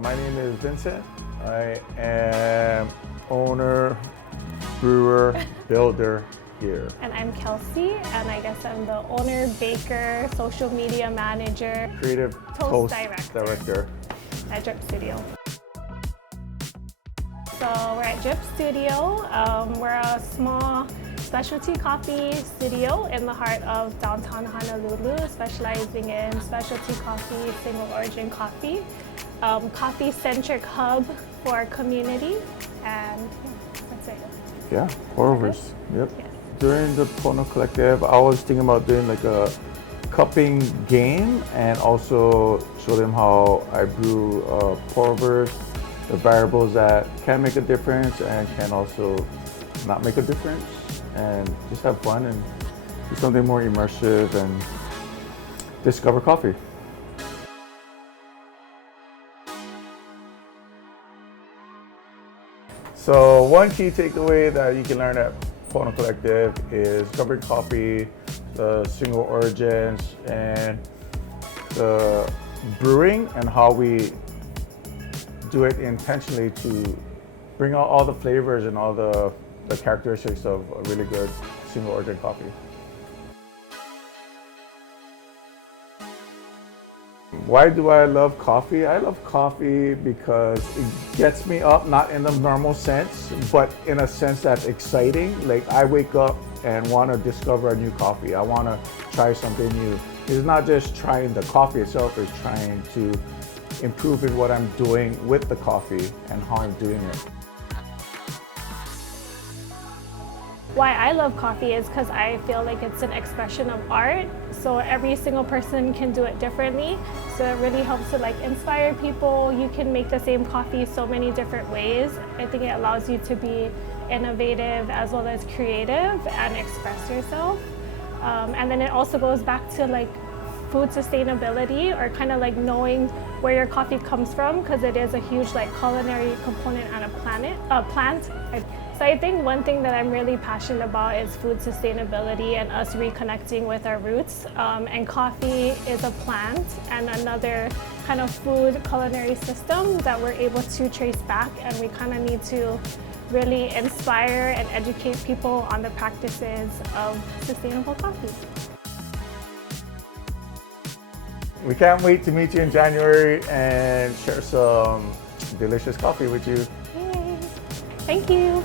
My name is Vincent. I am owner, brewer, builder here. And I'm Kelsie, and I guess I'm the owner, baker, social media manager, Creative toast director at Drip Studio. So we're at Drip Studio. We're a small specialty coffee studio in the heart of downtown Honolulu, specializing in specialty coffee, single origin coffee, coffee-centric hub for community, and yeah, that's it. Yeah, pour overs. Yep. Yes. During the Pono Collective, I was thinking about doing like a cupping game and also show them how I brew pour overs, the variables that can make a difference and can also not make a difference, and just have fun and do something more immersive and discover coffee. So one key takeaway that you can learn at Pono Collective is covering coffee, the single origins, and the brewing, and how we do it intentionally to bring out all the flavors and all the characteristics of a really good single origin coffee. Why do I love coffee? I love coffee because it gets me up, not in the normal sense, but in a sense that's exciting. Like I wake up and want to discover a new coffee. I want to try something new. It's not just trying the coffee itself, it's trying to improve in what I'm doing with the coffee and how I'm doing it. Why I love coffee is because I feel like it's an expression of art. So every single person can do it differently. So it really helps to like inspire people. You can make the same coffee so many different ways. I think it allows you to be innovative as well as creative and express yourself. And then it also goes back to like food sustainability, or kind of like knowing where your coffee comes from, because it is a huge like culinary component and a plant. So I think one thing that I'm really passionate about is food sustainability and us reconnecting with our roots. And coffee is a plant and another kind of food culinary system that we're able to trace back, and we kind of need to really inspire and educate people on the practices of sustainable coffee. We can't wait to meet you in January and share some delicious coffee with you. Yay. Thank you.